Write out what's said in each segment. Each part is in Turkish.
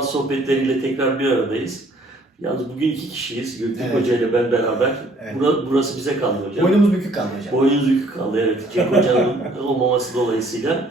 Temas sohbetleriyle tekrar bir aradayız. Yalnız bugün iki kişiyiz. Göktürk Evet. Hoca ile ben beraber. Evet. Bura- burası bize kaldı hocam. Boynumuz bükük kaldı hocam. Boynunuz yükü kaldı evet. Cenk Hoca'nın olmaması dolayısıyla.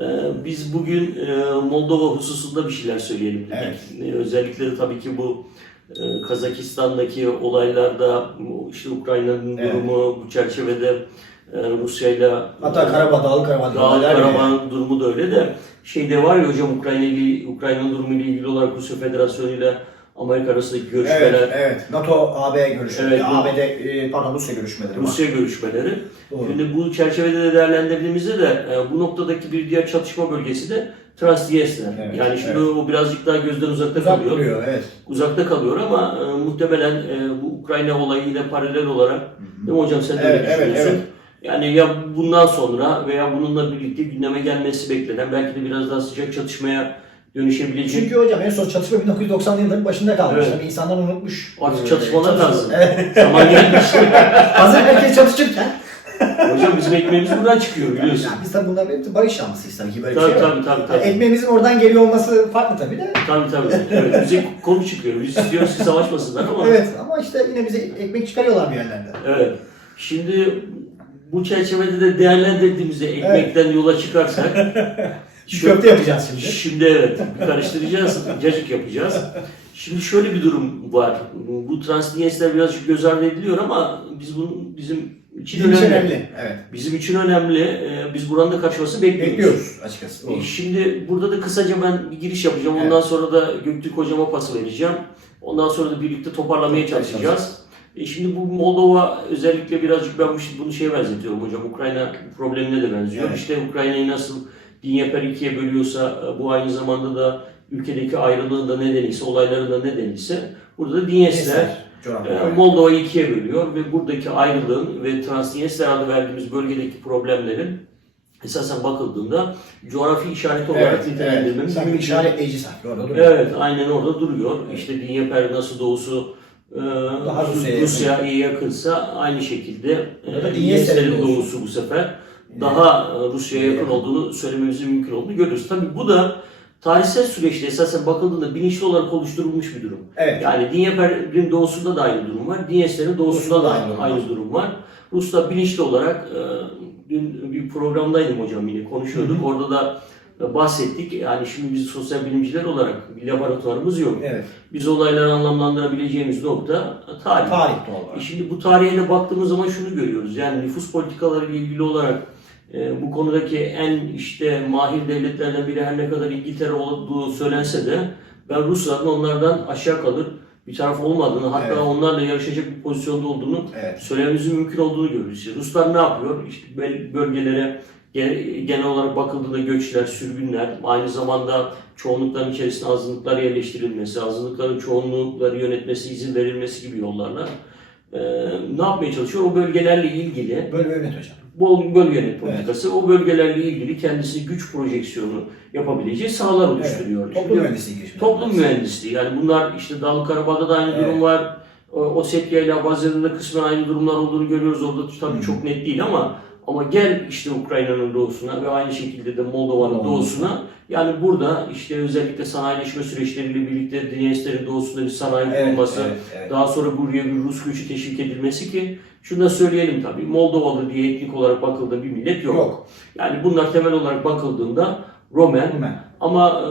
Ee, biz bugün e, Moldova hususunda bir şeyler söyleyelim dedik. Evet. Özellikle de tabii ki bu e, Kazakistan'daki olaylarda işte Ukrayna'nın Evet. durumu bu çerçevede e, Rusya'yla Hatta Karabağ, Dağlı Karabağ Dağlı. Karabağ'ın durumu da öyle de şeyde var ya hocam Ukrayna ile Ukrayna'nın durumu ile ilgili olarak Rusya Federasyonu ile Amerika arasındaki görüşmeler, Evet, evet. NATO, AB görüşmeleri, Evet, ABD, e, pardon Rusya görüşmeleri var. Rusya görüşmeleri. Doğru. Şimdi bu çerçevede de değerlendirdiğimizde de e, bu noktadaki bir diğer çatışma bölgesi de Transnistria. Evet, yani şimdi evet. o birazcık daha gözden uzakta Uzak kalıyor. duruyor, evet. Uzakta kalıyor ama e, muhtemelen e, bu Ukrayna olayıyla paralel olarak değil mi hocam sen de Evet, evet, evet. Yani ya bundan sonra veya bununla birlikte gündeme gelmesi beklenen belki de biraz daha sıcak çatışmaya dönüşebilecek Çünkü hocam en son çatışma 1990'lı yılların başında kalmış. Evet. Tabii insanlar unutmuş. Artık çatışmalar çatışma- lazım. Evet. zaman gelmiş. Hazır herkes çatışırken. hocam bizim ekmeğimiz buradan çıkıyor biliyorsun. Yani biz tabii bunların hepsi barış yanlısıyız tabii ki böyle bir Tabii şey yok. tabii tabii. Yani tabii. ekmeğimizin oradan geliyor olması farklı tabii de. Tabii tabii. Evet, bize konu çıkıyor. Biz istiyoruz ki savaşmasınlar ama. Evet ama işte yine bize ekmek çıkarıyorlar bir yerlerden. Evet. Şimdi bu çerçevede de değerlendirdiğimizde ekmekten yola çıkarsak Bir köfte yapacağız şimdi. Şimdi evet karıştıracağız, cacık yapacağız. Şimdi şöyle bir durum var. Bu Transnistria birazcık göz ardı ediliyor ama biz bunun bizim için Bizim için önemli. önemli. Evet. Bizim için önemli. Ee, Biz buranın da kaçmasını bekliyoruz. Bekliyoruz açıkçası. Doğru. E, Şimdi burada da kısaca ben bir giriş yapacağım. Ondan sonra da Göktürk hocama pas vereceğim. Ondan sonra da birlikte toparlamaya çalışacağız. E şimdi bu Moldova özellikle birazcık ben bu- bunu şeye benzetiyorum hocam. Ukrayna problemine de benziyor. Evet. İşte Ukrayna'yı nasıl Dnieper ikiye bölüyorsa e, bu aynı zamanda da ülkedeki ayrılığın da nedeniyse, olayların da nedeniyse burada da Coğrafya. e, Moldova'yı ikiye bölüyor ve buradaki ayrılığın ve Transnistria adı verdiğimiz bölgedeki problemlerin esasen bakıldığında coğrafi işaret olarak Evet, evet. nitelendirmemiz Sanki mümkün. işaretleyici sanki orada duruyor. Evet, aynen orada duruyor. İşte Dnieper nasıl doğusu Daha Rusya'ya Rusya'ya yakınsa aynı şekilde e, Dniester'in doğusu. bu sefer daha e, Rusya'ya yakın yakın. olduğunu söylememizin mümkün olduğunu görüyoruz. Tabii bu da tarihsel süreçte esasen bakıldığında bilinçli olarak oluşturulmuş bir durum. Evet. Yani Dnieper'in doğusunda da aynı durum var. Dniester'in doğusunda da aynı durum var. aynı durum var. Ruslar bilinçli olarak e, dün bir programdaydım hocam yine konuşuyorduk. Orada da bahsettik. Yani şimdi biz sosyal bilimciler olarak bir laboratuvarımız yok. Evet. Biz olayları anlamlandırabileceğimiz nokta tarih. Tarih doğal E. Şimdi bu tarihe baktığımız zaman şunu görüyoruz. Yani nüfus politikaları ile ilgili olarak e, bu konudaki en işte mahir devletlerden biri her ne kadar İngiltere olduğu söylense de ben Rusların onlardan aşağı kalır bir taraf olmadığını hatta Evet. onlarla yarışacak bir pozisyonda olduğunu Evet. söylememizin mümkün olduğunu görüyoruz. İşte Ruslar ne yapıyor? İşte bölgelere ge- genel olarak bakıldığında göçler, sürgünler, aynı zamanda çoğunlukların içerisine azınlıklar yerleştirilmesi, azınlıkların çoğunlukları yönetmesi, izin verilmesi gibi yollarla e, ne yapmaya çalışıyor? O bölgelerle ilgili Böyle böyle net hocam. bol bölge yönet politikası, o bölgelerle ilgili kendisi güç projeksiyonu yapabileceği sahalar oluşturuyor. Toplum Şimdi- mühendisliği. Toplum mühendisliği yani bunlar işte Dağlı Karabağ'da da aynı Evet. durum var. O- Ossetya ile Abazyan'da kısmen aynı durumlar olduğunu görüyoruz. Orada tabii Hı. çok net değil ama ama gel işte Ukrayna'nın doğusuna ve aynı şekilde de Moldova'nın Moldova. doğusuna. Yani burada işte özellikle sanayileşme süreçleriyle birlikte Dniester'in doğusunda bir sanayi Evet, kurulması, evet, evet. daha sonra buraya bir Rus gücü teşvik edilmesi ki şunu da söyleyelim tabii Moldovalı diye etnik olarak bakıldığında bir millet yok. Yok. Yani bunlar temel olarak bakıldığında Romen, Hemen. ama e,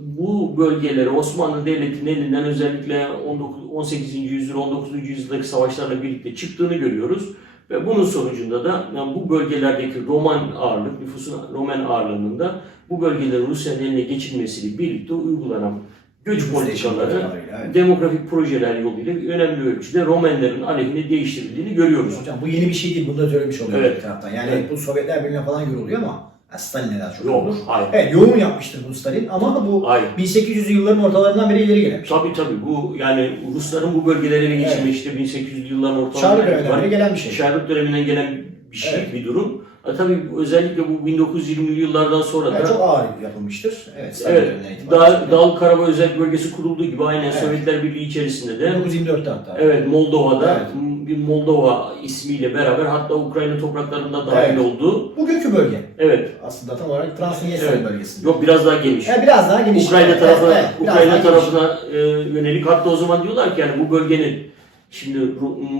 bu bölgeleri Osmanlı Devleti'nin elinden özellikle 19, 18. yüzyıl, 19. yüzyıldaki savaşlarla birlikte çıktığını görüyoruz. Ve bunun sonucunda da yani bu bölgelerdeki Roman ağırlık, nüfusun Roman ağırlığının da bu bölgelerin Rusya'nın eline geçilmesiyle birlikte uygulanan göç politikaları, evet. demografik projeler yoluyla önemli ölçüde Romenlerin aleyhine değiştirildiğini görüyoruz. Hocam bu yeni bir şey değil. Bunu da söylemiş oluyor Evet. bir taraftan. Yani Evet. bu Sovyetler Birliği'ne falan yoruluyor ama ya Stalin'e daha çok Yok, yorulur. hayır. Evet yoğun yapmıştır bu Stalin ama bu Hayır. 1800'lü yılların ortalarından beri ileri gelemiş. Tabii tabii bu yani Rusların bu bölgelere ele geçirme işte 1800'lü yılların Çağrı ortalarında döneminden beri gelen bir şey. Şerbet döneminden gelen bir şey, Evet. bir durum. Ha, tabii özellikle bu 1920'li yıllardan sonra Yani da çok ağır yapılmıştır. Evet. Evet. Dağ, Dağ Karabağ Özel Bölgesi kurulduğu gibi aynen Evet. Sovyetler Birliği içerisinde de 1924'te hatta. evet Moldova'da Evet. bir Moldova ismiyle beraber hatta Ukrayna topraklarında dahil Evet. oldu. Bugünkü bölge. Evet. Aslında tam olarak Transnistria Evet. bölgesinde. Yok biraz daha geniş. Yani biraz daha geniş. Ukrayna Evet, tarafına evet, biraz Ukrayna geniş. tarafına e, yönelik hatta o zaman diyorlar ki yani bu bölgenin şimdi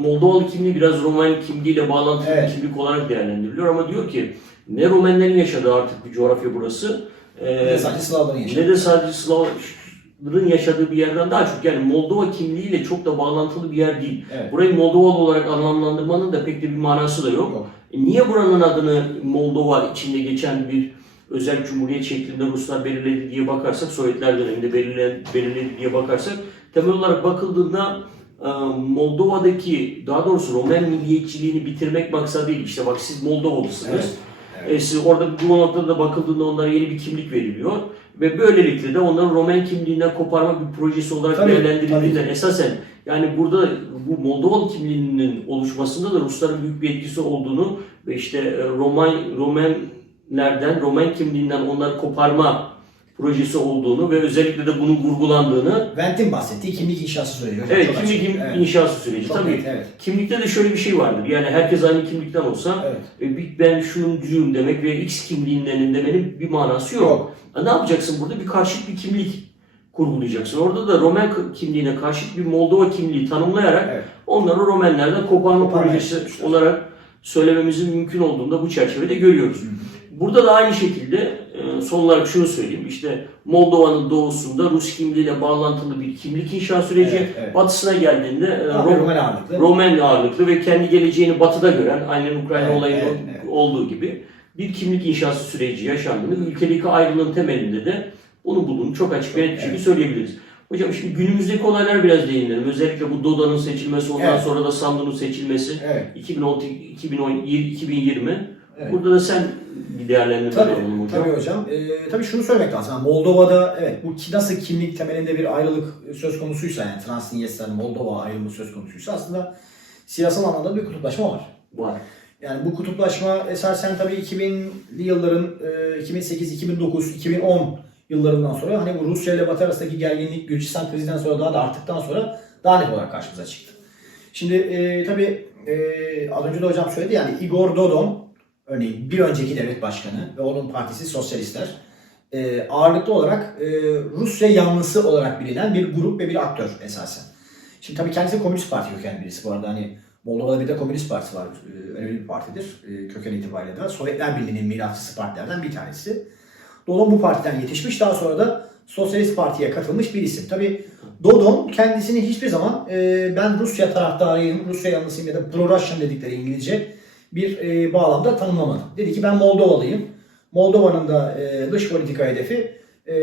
Moldovalı kimliği biraz Roman kimliğiyle bağlantılı Evet. bir kimlik olarak değerlendiriliyor ama diyor ki ne Romenlerin yaşadığı artık bir coğrafya burası. e, Bir de sadece Slavların yaşadığı. ne de sadece Slavların yaşadığı bir yerden daha çok yani Moldova kimliğiyle çok da bağlantılı bir yer değil. Evet. Burayı Moldovalı olarak anlamlandırmanın da pek de bir manası da yok. Yok. E Niye buranın adını Moldova içinde geçen bir özel cumhuriyet şeklinde Ruslar belirledi diye bakarsak, Sovyetler döneminde belirledi diye bakarsak, temel olarak bakıldığında Moldova'daki, daha doğrusu Romen milliyetçiliğini bitirmek maksadıyla işte bak siz Moldovalısınız. Evet. E, siz orada bu noktada da bakıldığında onlara yeni bir kimlik veriliyor. Ve böylelikle de onların Romen kimliğinden koparma bir projesi olarak Tabii, değerlendirildiğinden esasen yani burada bu Moldovalı kimliğinin oluşmasında da Rusların büyük bir etkisi olduğunu ve işte e, Roman Romenlerden, Romen kimliğinden onları koparma projesi olduğunu ve özellikle de bunun vurgulandığını Vent'in bahsettiği kimlik inşası süreci. Evet, Çok kimlik açık. Evet. inşası süreci. Çok Tabii net, evet. kimlikte de şöyle bir şey vardır. Yani herkes aynı kimlikten olsa Evet. e, ben şununcuyum demek ve X kimliğinden demenin bir manası yok. Yok. Ha, ne yapacaksın burada? Bir karşıt bir kimlik kurgulayacaksın. Orada da Romen kimliğine karşıt bir Moldova kimliği tanımlayarak Evet. onları Romenlerden koparma projesi olarak söylememizin mümkün olduğunda bu çerçevede görüyoruz. Burada da aynı şekilde e, son olarak şunu söyleyeyim. İşte Moldova'nın doğusunda Rus kimliğiyle bağlantılı bir kimlik inşa süreci. Evet, evet. Batısına geldiğinde e, Rom- Roman ağırlıklı. Romen ağırlıklı ve kendi geleceğini batıda gören, aynen Ukrayna Evet, olayında evet, evet. olduğu gibi bir kimlik inşası süreci yaşandığını, ülkedeki ayrılığın temelinde de bunu bulduğunu çok açık ve net bir şekilde söyleyebiliriz. Hocam şimdi günümüzdeki olaylar biraz değinelim. Özellikle bu Doda'nın seçilmesi, ondan Evet. sonra da Sandu'nun seçilmesi. Evet. 2010, 2010, 2020. Evet. Burada da sen bir değerlendirme Tabii, alalım hocam. tabii hocam. Ee, tabii şunu söylemek lazım. Yani Moldova'da evet bu nasıl kimlik temelinde bir ayrılık söz konusuysa yani Transnistria'nın Moldova ayrımı söz konusuysa aslında siyasal anlamda bir kutuplaşma var. Var. Yani bu kutuplaşma esasen tabii 2000'li yılların e, 2008, 2009, 2010 yıllarından sonra hani bu Rusya ile Batı arasındaki gerginlik Gürcistan krizinden sonra daha da arttıktan sonra daha net olarak karşımıza çıktı. Şimdi e, tabii e, az önce de hocam söyledi yani Igor Dodon örneğin bir önceki devlet başkanı ve onun partisi sosyalistler e, ağırlıklı olarak e, Rusya yanlısı olarak bilinen bir grup ve bir aktör esasen. Şimdi tabii kendisi Komünist Parti kökenli birisi bu arada hani Moldova'da bir de Komünist Partisi var. e, Önemli bir partidir e, köken itibariyle de. Sovyetler Birliği'nin mirasçısı partilerden bir tanesi. Dodon bu partiden yetişmiş. Daha sonra da Sosyalist Parti'ye katılmış bir isim. Tabii Dodon kendisini hiçbir zaman e, ben Rusya taraftarıyım, Rusya yanlısıyım ya da pro-Russian dedikleri İngilizce bir e, bağlamda tanımlamadı. Dedi ki ben Moldovalıyım. Moldova'nın da e, dış politika hedefi e,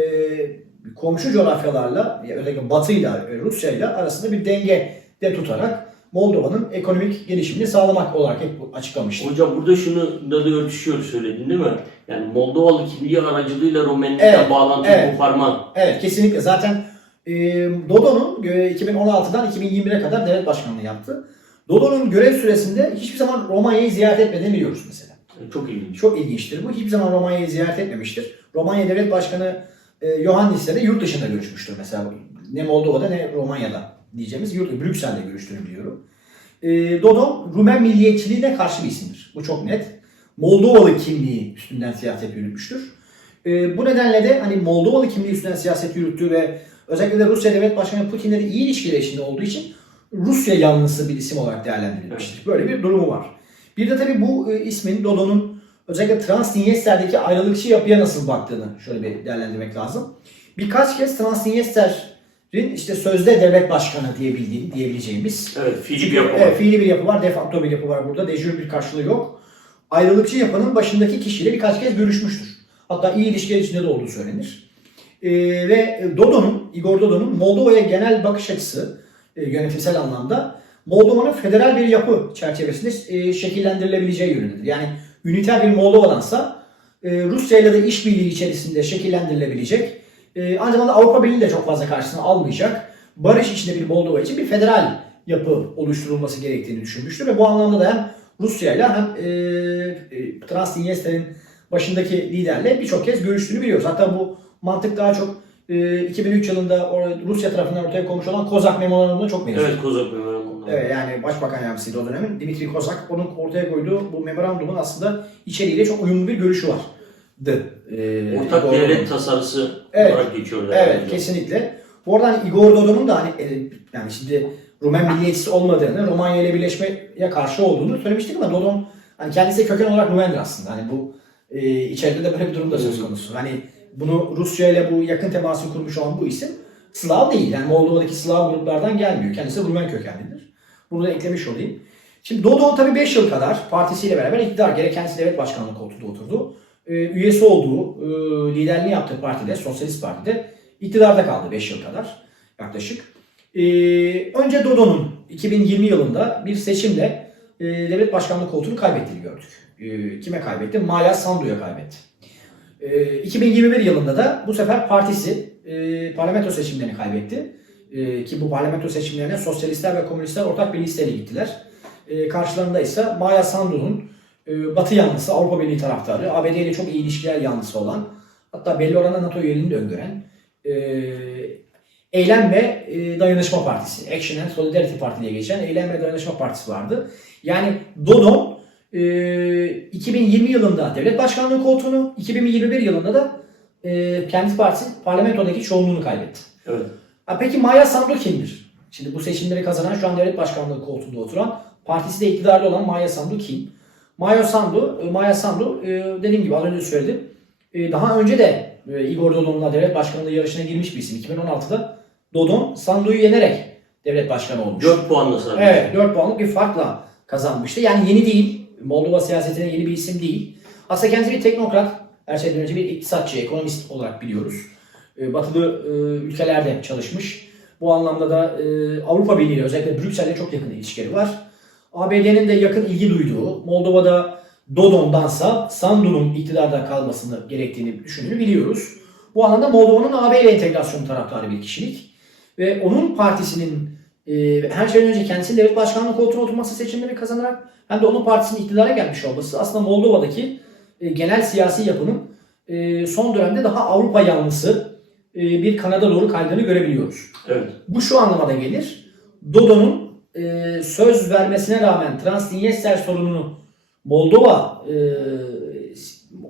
komşu coğrafyalarla, ya özellikle Batı'yla, e, Rusya'yla arasında bir denge de tutarak Moldova'nın ekonomik gelişimini sağlamak olarak hep açıklamıştı. Hocam burada şunu da, da örtüşüyor söyledin değil mi? Yani Moldovalı kimliği aracılığıyla Romenlikten Evet, bağlantıyı evet. koparma. Evet kesinlikle. Zaten e, Dodo'nun e, 2016'dan 2021'e kadar devlet başkanlığı yaptı. Dodo'nun görev süresinde hiçbir zaman Romanya'yı ziyaret etmediğini biliyoruz mesela. Çok ilginç. Çok ilginçtir bu. Hiçbir zaman Romanya'yı ziyaret etmemiştir. Romanya Devlet Başkanı e, Johannis'le de yurt dışında görüşmüştür mesela. Ne Moldova'da ne Romanya'da diyeceğimiz yurt Brüksel'de görüştüğünü biliyorum. E, Dodon Rumen milliyetçiliğine karşı bir isimdir. Bu çok net. Moldovalı kimliği üstünden siyaset yürütmüştür. E, bu nedenle de hani Moldovalı kimliği üstünden siyaset yürüttüğü ve özellikle de Rusya Devlet Başkanı Putin'le de iyi ilişkiler içinde olduğu için Rusya yanlısı bir isim olarak değerlendirilmiştir. Böyle bir durumu var. Bir de tabii bu e, ismin Dodo'nun özellikle Transnistrya'daki ayrılıkçı yapıya nasıl baktığını şöyle bir değerlendirmek lazım. Birkaç kez Transnistra'nın işte sözde devlet başkanı diyebildiğim, diyebileceğimiz Evet, fiili bir yapı var. evet, fiili bir yapı var, de facto bir yapı var burada. Dejür bir karşılığı yok. Ayrılıkçı yapının başındaki kişiyle birkaç kez görüşmüştür. Hatta iyi ilişkiler içinde de olduğu söylenir. Ee, ve Dodo'nun, Igor Dodo'nun Moldova'ya genel bakış açısı e, yönetimsel anlamda Moldova'nın federal bir yapı çerçevesinde e, şekillendirilebileceği yönündedir. Yani üniter bir Moldova'dansa e, Rusya ile de işbirliği içerisinde şekillendirilebilecek e, aynı zamanda Avrupa Birliği de çok fazla karşısına almayacak barış içinde bir Moldova için bir federal yapı oluşturulması gerektiğini düşünmüştür ve bu anlamda da hem Rusya ile hem e, e, başındaki liderle birçok kez görüştüğünü biliyoruz. Hatta bu mantık daha çok e, 2003 yılında or- Rusya tarafından ortaya konmuş olan Kozak Memorandumu'na çok benziyor. Evet Kozak Memorandum'da. Evet, yani Başbakan Yardımcısıydı o dönemin. Dimitri Kozak onun ortaya koyduğu bu memorandumun aslında içeriğiyle çok uyumlu bir görüşü vardı. Ee, Ortak Igor devlet tasarısı Evet. olarak geçiyor. Evet herhalde. kesinlikle. Bu arada hani Igor Dodon'un da hani e, yani şimdi Rumen milliyetçisi olmadığını, Romanya ile birleşmeye karşı olduğunu söylemiştik ama Dodon hani kendisi köken olarak Rumendir aslında. Hani bu e, içeride de böyle bir durum da söz konusu. Hani bunu Rusya ile bu yakın teması kurmuş olan bu isim Slav değil. Yani Moldova'daki Slav gruplardan gelmiyor. Kendisi Rumen kökenlidir. Bunu da eklemiş olayım. Şimdi Dodon tabii 5 yıl kadar partisiyle beraber iktidar gerek kendisi devlet başkanlığı koltuğunda oturdu. Ee, üyesi olduğu, e, liderliğini yaptığı partide, Sosyalist Parti'de iktidarda kaldı 5 yıl kadar yaklaşık. Ee, önce Dodon'un 2020 yılında bir seçimle e, devlet başkanlığı koltuğunu kaybettiğini gördük. Ee, kime kaybetti? Maya Sandu'ya kaybetti. Ee, 2021 yılında da bu sefer partisi e, parlamento seçimlerini kaybetti. Ee, ki bu parlamento seçimlerine sosyalistler ve komünistler ortak bir listeyle gittiler. Ee, karşılarında ise Maya Sandu'nun e, Batı yanlısı, Avrupa Birliği taraftarı, ABD ile çok iyi ilişkiler yanlısı olan, hatta belli oranda NATO üyeliğini de öngören e, Eylem ve e, Dayanışma Partisi, Action and Solidarity Parti diye geçen Eylem ve Dayanışma Partisi vardı. Yani Dodon e, 2020 yılında devlet başkanlığı koltuğunu, 2021 yılında da e, kendi partisi parlamentodaki çoğunluğunu kaybetti. Evet. Ha, peki Maya Sandu kimdir? Şimdi bu seçimleri kazanan şu an devlet başkanlığı koltuğunda oturan partisi de iktidarda olan Maya Sandu kim? Maya Sandu, e, Maya Sandu e, dediğim gibi az önce söyledim. E, Daha önce de e, Igor Dodon'la devlet başkanlığı yarışına girmiş bir isim. 2016'da Dodon Sandu'yu yenerek devlet başkanı olmuş. 4 puanla sadece. Evet 4 puanlık bir farkla kazanmıştı. Yani yeni değil. Moldova siyasetine yeni bir isim değil. Aslında kendisi bir teknokrat. Her şeyden önce bir iktisatçı, ekonomist olarak biliyoruz. Ee, Batılı e, ülkelerde çalışmış. Bu anlamda da e, Avrupa Birliği ile özellikle Brüksel'le çok yakın ilişkileri var. ABD'nin de yakın ilgi duyduğu, Moldova'da Dodon'dansa Sandu'nun iktidarda kalmasını gerektiğini düşündüğünü biliyoruz. Bu anlamda Moldova'nın AB ile entegrasyon taraftarı bir kişilik. Ve onun partisinin e, her şeyden önce kendisinin devlet başkanlığı koltuğuna oturması seçimleri kazanarak hem de onun partisinin iktidara gelmiş olması aslında Moldova'daki e, genel siyasi yapının e, son dönemde daha Avrupa yanlısı e, bir kanada doğru kaydığını görebiliyoruz. Evet. Bu şu anlamada gelir. Dodo'nun e, söz vermesine rağmen Transnistria sorununu Moldova e,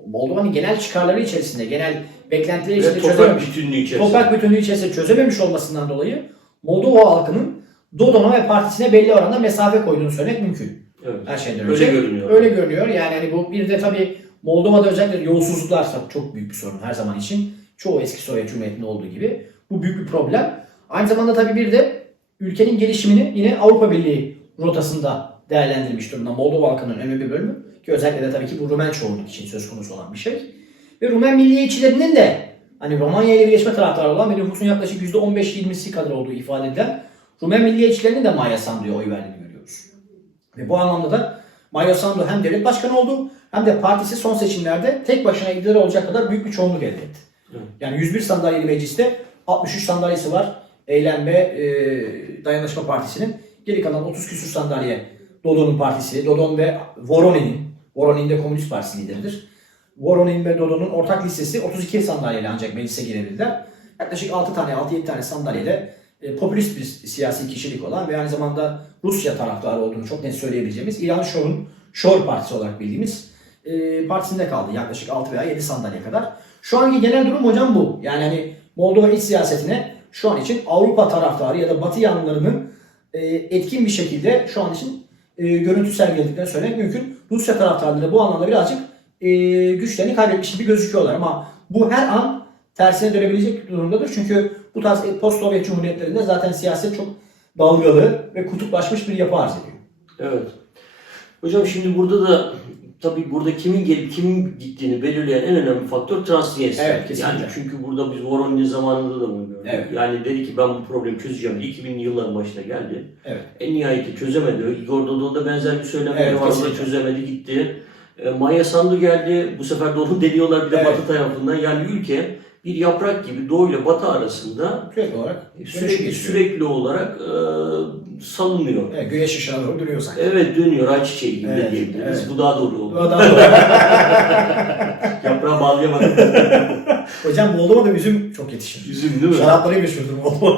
Moldova'nın genel çıkarları içerisinde, genel beklentileri Ve içinde toprak çözememiş. bütünlüğü içerisinde. Toprak bütünlüğü içerisinde çözememiş olmasından dolayı Moldova halkının Dodon'a ve partisine belli oranda mesafe koyduğunu söylemek mümkün. Evet. Her şeyden Öyle önce. görünüyor. Öyle görünüyor. Yani hani bu bir de tabii Moldova'da özellikle yolsuzluklar çok büyük bir sorun her zaman için. Çoğu eski Sovyet Cumhuriyeti'nde olduğu gibi. Bu büyük bir problem. Aynı zamanda tabii bir de ülkenin gelişimini yine Avrupa Birliği rotasında değerlendirmiş durumda. Moldova halkının önemli bir bölümü. Ki özellikle de tabii ki bu Rumen çoğunluk için söz konusu olan bir şey. Ve Rumen milliyetçilerinin de hani Romanya ile birleşme taraftarı olan ve nüfusun yaklaşık %15-20'si kadar olduğu ifade edilen Rumen milliyetçilerinin de Maya Sandu'ya oy verdiğini görüyoruz. Ve bu anlamda da Mario Sandu hem devlet başkanı oldu hem de partisi son seçimlerde tek başına iktidar olacak kadar büyük bir çoğunluk elde etti. Yani 101 sandalyeli mecliste 63 sandalyesi var Eylem ve e, Dayanışma Partisi'nin. Geri kalan 30 küsür sandalye Dodon'un partisi, Dodon ve Voronin'in, Voronin de Komünist Partisi lideridir. Voronin ve Dodon'un ortak listesi 32 sandalyeyle ancak meclise girebildiler. Yaklaşık 6 tane, 6-7 tane sandalyede e, popülist bir siyasi kişilik olan ve aynı zamanda Rusya taraftarı olduğunu çok net söyleyebileceğimiz İlhan Şor'un Şor Partisi olarak bildiğimiz e, partisinde kaldı yaklaşık 6 veya 7 sandalye kadar. Şu anki genel durum hocam bu. Yani hani Moldova iç siyasetine şu an için Avrupa taraftarı ya da Batı yanlılarının e, etkin bir şekilde şu an için e, görüntü sergilediklerini söylemek mümkün. Rusya taraftarları bu anlamda birazcık e, güçlerini kaybetmiş gibi gözüküyorlar ama bu her an tersine dönebilecek durumdadır. Çünkü bu tarz post-Sovyet cumhuriyetlerinde zaten siyaset çok dalgalı ve kutuplaşmış bir yapı arz ediyor. Evet. Hocam şimdi burada da tabii burada kimin gelip kimin gittiğini belirleyen en önemli faktör Transnistria. Evet, kesinlikle. Yani çünkü burada biz Voronin zamanında da bunu gördük. Evet. Yani dedi ki ben bu problemi çözeceğim. 2000'li yılların başına geldi. Evet. En nihayeti çözemedi. Igor Dodon'da benzer bir söylemleri Evet, var. Çözemedi gitti. E, Maya Sandu geldi. Bu sefer de onu deniyorlar bir de Evet. Batı tarafından. Yani ülke bir yaprak gibi doğu ile batı arasında Sürekli olarak dönüşüm sürekli sürekli olarak e, salınıyor. Evet, güneş ışığına doğru dönüyor sanki. Evet dönüyor ayçiçeği gibi de Evet, diyebiliriz. evet. Bu daha doğru oldu. Bu adam- Yaprağı bağlayamadım. Hocam Moldova'da üzüm çok yetişir. Üzüm değil mi? Şarapları meşhurdur.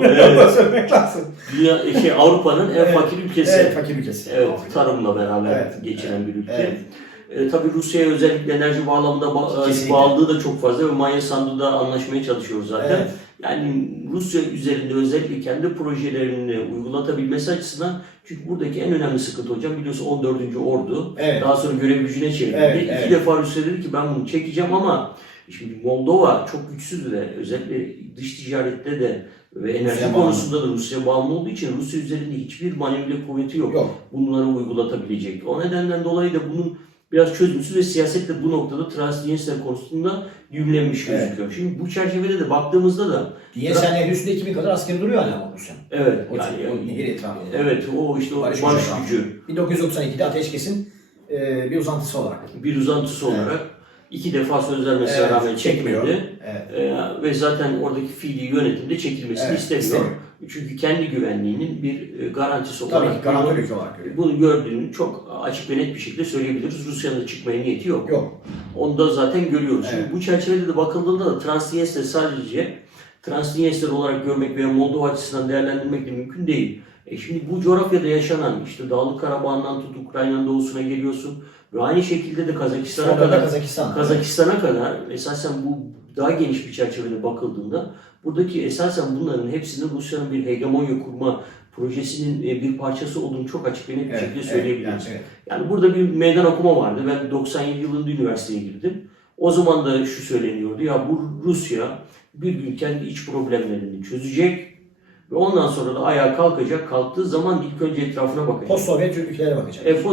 Evet. Evet. söylemek lazım. Dünya, şey, Avrupa'nın en Evet. fakir ülkesi. Evet, fakir ülkesi. Evet, tarımla beraber Evet, geçiren bir ülke. evet. E, tabii Rusya'ya özellikle enerji bağlamında ba- e, Kesinlikle. bağlılığı da çok fazla ve Maya Sandu'da anlaşmaya çalışıyoruz zaten. Evet. Yani Rusya üzerinde özellikle kendi projelerini uygulatabilmesi açısından çünkü buradaki en önemli sıkıntı hocam biliyorsun 14. Ordu Evet. daha sonra görev gücüne çevrildi. Evet, İki evet. defa Rusya dedi ki ben bunu çekeceğim ama şimdi Moldova çok güçsüz ve özellikle dış ticarette de ve enerji bağımlı. konusunda da Rusya bağımlı olduğu için Rusya üzerinde hiçbir manevra kuvveti yok Yok. bunları uygulatabilecek. O nedenden dolayı da bunun biraz çözümsüz ve siyaset de bu noktada Transnistria konusunda düğümlenmiş Evet. gözüküyor. Şimdi bu çerçevede de baktığımızda da Diyesen Nehri üstünde 2000 kadar askeri duruyor hala Rusya'nın. evet O, yani, o nehir etrafında. evet o işte o Barış barış, gücü. gücü 1992'de ateşkesin e, bir uzantısı olarak. bir uzantısı Evet. olarak iki defa söz vermesine Evet, rağmen çekmiyor. çekmedi. Evet. Ee, ve zaten oradaki fiili yönetimde çekilmesini Evet, istemiyor. istemiyor. Çünkü kendi güvenliğinin bir e, garantisi Tabii olarak garantör ülke olarak görüyor. bunu gördüğünü çok açık ve net bir şekilde söyleyebiliriz. Rusya'nın çıkmaya niyeti yok. Yok. Onu da zaten görüyoruz. Evet. Şimdi bu çerçevede de bakıldığında da Transnistria sadece Transnistria olarak görmek veya Moldova açısından değerlendirmek de mümkün değil. E şimdi bu coğrafyada yaşanan işte Dağlık Karabağ'ından tut Ukrayna'nın doğusuna geliyorsun ve aynı şekilde de Kazakistan'a kadar Kazakistan. Kazakistan'a kadar esasen bu daha geniş bir çerçevede bakıldığında buradaki esasen bunların hepsinin Rusya'nın bir hegemonya kurma projesinin e, bir parçası olduğunu çok açık ve net bir Evet, şekilde evet, söyleyebiliriz. evet. Yani burada bir meydan okuma vardı. Ben 97 yılında üniversiteye girdim. O zaman da şu söyleniyordu. Ya bu Rusya bir gün kendi iç problemlerini çözecek ve ondan sonra da ayağa kalkacak. Kalktığı zaman ilk önce etrafına bakacak. Post-Sovyet ülkelere bakacak. E,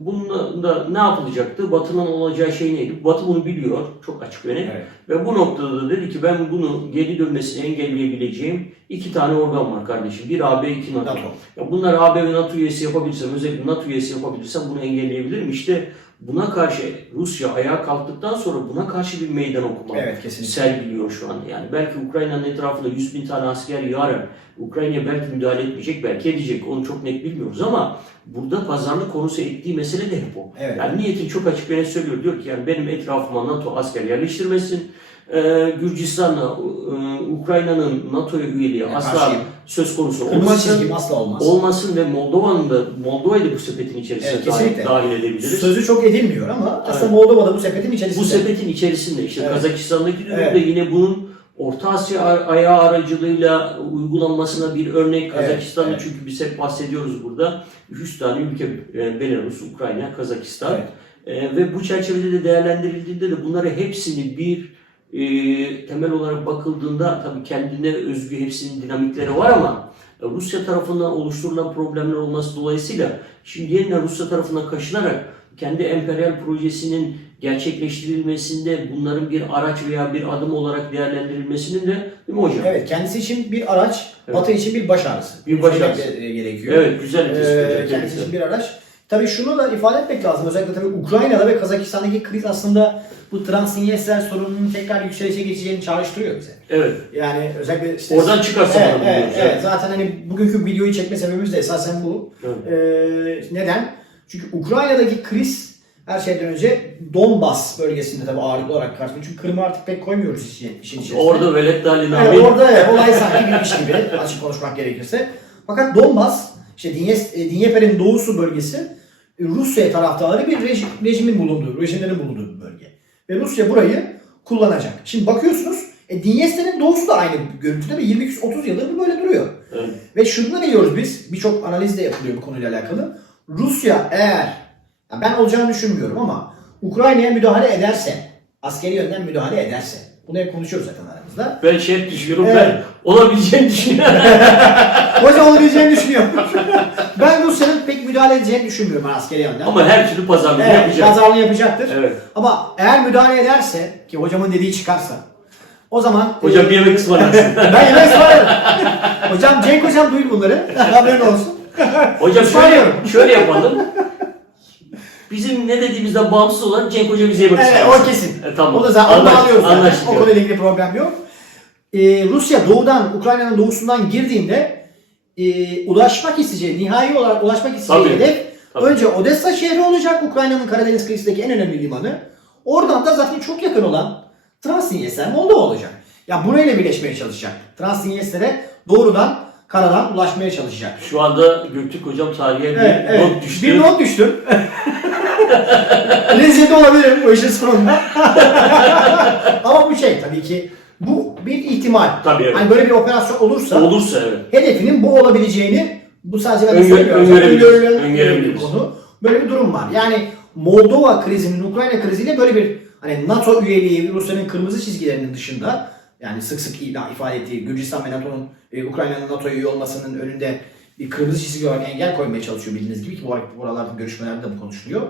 bununla da ne yapılacaktı? Batı'nın olacağı şey neydi? Batı bunu biliyor. Çok açık ve net. Evet. Ve bu noktada da dedi ki ben bunu geri dönmesini engelleyebileceğim iki tane organ var kardeşim. Bir AB, iki NATO. NATO. Ya bunlar AB ve NATO üyesi yapabilirsem, özellikle NATO üyesi yapabilirsem bunu engelleyebilirim. İşte buna karşı Rusya ayağa kalktıktan sonra buna karşı bir meydan okuma Evet kesinlikle. sergiliyor şu an. Yani belki Ukrayna'nın etrafında 100 bin tane asker yağar. Ukrayna'ya belki müdahale etmeyecek, belki edecek. Onu çok net bilmiyoruz ama burada pazarlık konusu ettiği mesele de hep o. Evet. Yani niyetin çok açık ve net söylüyor. Diyor ki yani benim etrafıma NATO asker yerleştirmesin. Ee, Gürcistan'la e, Ukrayna'nın NATO'ya üyeliği Yani asla karşıyım. söz konusu olmasın. asla olmaz. Olmasın ve Moldova'nın da Moldova'yı da bu sepetin içerisine Evet, dahil, kesinlikle. dahil edebiliriz. Sözü çok edilmiyor ama aslında Evet. Moldova'da bu sepetin içerisinde. Bu sepetin içerisinde işte Evet. Kazakistan'daki durum Evet. da yine bunun Orta Asya ayağı aracılığıyla uygulanmasına bir örnek. Evet, Kazakistan'da evet. çünkü biz hep bahsediyoruz burada. 3 tane ülke e, Belarus, Ukrayna, Kazakistan. Evet. E, ve bu çerçevede de değerlendirildiğinde de bunları hepsini bir e, temel olarak bakıldığında tabii kendine özgü hepsinin dinamikleri var ama e, Rusya tarafından oluşturulan problemler olması dolayısıyla şimdi yeniden Rusya tarafından kaşınarak kendi emperyal projesinin gerçekleştirilmesinde bunların bir araç veya bir adım olarak değerlendirilmesinin de değil mi hocam? Evet kendisi için bir araç, Evet. Batı için bir baş ağrısı. Bir baş ağrısı. gerekiyor. Evet, güzel bir tespit Ee, kendisi için bir araç. Tabii şunu da ifade etmek lazım. Özellikle tabii Ukrayna'da ve Kazakistan'daki kriz aslında bu Transnistria sorununun tekrar yükselişe geçeceğini çağrıştırıyor bize. Evet. Yani özellikle işte... Oradan çıkarsa evet, evet. evet. Zaten hani bugünkü videoyu çekme sebebimiz de esasen bu. Evet. Ee, neden? Çünkü Ukrayna'daki kriz her şeyden önce Donbas bölgesinde tabii ağırlıklı olarak karşılıyor. Çünkü Kırım'ı artık pek koymuyoruz işin, işin içerisine. Orada Velet Dalin Evet, abi orada evet, olay sanki bilmiş gibi açık konuşmak gerekirse. Fakat Donbas, işte Dinyes- e, doğusu bölgesi e, Rusya taraftarı bir rejim, rejimin bulunduğu, rejimlerin bulunduğu bir bölge. Ve Rusya burayı kullanacak. Şimdi bakıyorsunuz e, Dniester'in doğusu da aynı görüntüde ve 20-30 yıldır böyle duruyor. Evet. Ve şunu da biliyoruz biz, birçok analiz de yapılıyor bu konuyla alakalı. Rusya eğer, ya ben olacağını düşünmüyorum ama Ukrayna'ya müdahale ederse, askeri yönden müdahale ederse, bunu hep konuşuyoruz zaten aramızda. ben şey düşünüyorum Evet. ben olabileceğini düşünüyorum. Hoca olabileceğini düşünüyorum. ben Rusya'nın pek müdahale edeceğini düşünmüyorum ben askeri yönden. Ama her türlü pazarlık evet, yapacak. pazarlığı yapacaktır. Evet. Ama eğer müdahale ederse, ki hocamın dediği çıkarsa, o zaman... Hocam e, bir yemek ısmarlarsın. ben yemek ısmarlarım. hocam Cenk hocam duyun bunları. Haberin olsun. Hocam şöyle, şöyle yapalım. Bizim ne dediğimizden bağımsız olarak Cenk Hoca bize yemek Evet o kesin. E, tamam. O da zaten Anlaştık, alıyoruz. anlaştık, O konuyla ilgili problem yok. e, Rusya doğudan, Ukrayna'nın doğusundan girdiğinde e, ulaşmak isteyeceği, nihai olarak ulaşmak isteyeceği Tabii. hedef Tabii. önce Odessa şehri olacak. Ukrayna'nın Karadeniz kıyısındaki en önemli limanı. Oradan da zaten çok yakın olan Transnistria, Moldova olacak. Ya burayla birleşmeye çalışacak. Transnistria'ya doğrudan karadan ulaşmaya çalışacak. Şu anda Göktürk Hocam tarihe bir Evet, evet. not düştü. Bir not düştüm. Lezzeti olabilir bu işin sonunda. Ama bu şey tabii ki bu bir ihtimal. Tabii evet. Hani böyle bir operasyon olursa Olursa evet. hedefinin bu olabileceğini bu sadece ben Öngö- söylemiyorum. öngörebiliriz. Öngörülen- Öngörebiliriz. bir konu. Böyle bir durum var. Yani Moldova krizinin Ukrayna kriziyle böyle bir hani NATO üyeliği Rusya'nın kırmızı çizgilerinin dışında yani sık sık ifade ettiği Gürcistan ve NATO'nun e, Ukrayna'nın NATO üye olmasının önünde bir kırmızı çizgi olarak engel koymaya çalışıyor bildiğiniz gibi ki bu ar- buralarda görüşmelerde de bu konuşuluyor.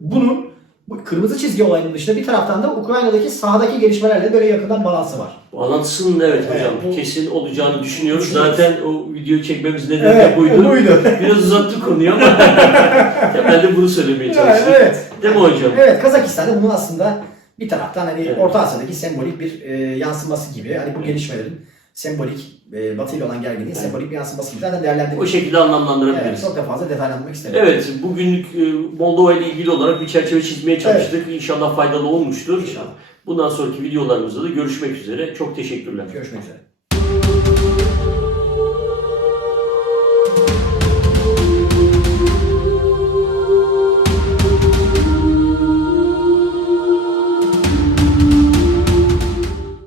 Bunun bu kırmızı çizgi olayının dışında bir taraftan da Ukrayna'daki sahadaki gelişmelerle böyle yakından balansı var. Bağlantısının evet Evet, hocam bu- kesin olacağını düşünüyoruz. Zaten o videoyu çekmemiz nedeni de buydu. buydu. Biraz uzattık konuyu ama temelde bunu söylemeye çalıştık. evet. Değil mi hocam? Evet Kazakistan'da bunun aslında bir taraftan hani Evet. Orta Asya'daki sembolik bir e, yansıması gibi. Hani bu gelişmelerin sembolik, e, Batı ile olan gerginliğin sembolik bir yansıması gibi zaten O değerlendirilmiş. şekilde Evet, anlamlandırabiliriz. çok da fazla detaylandırmak istemiyorum. Evet, bugünlük e, Moldova ile ilgili olarak bir çerçeve çizmeye çalıştık. İnşallah faydalı olmuştur. İnşallah. Bundan sonraki videolarımızda da görüşmek üzere. Çok teşekkürler. Görüşmek üzere.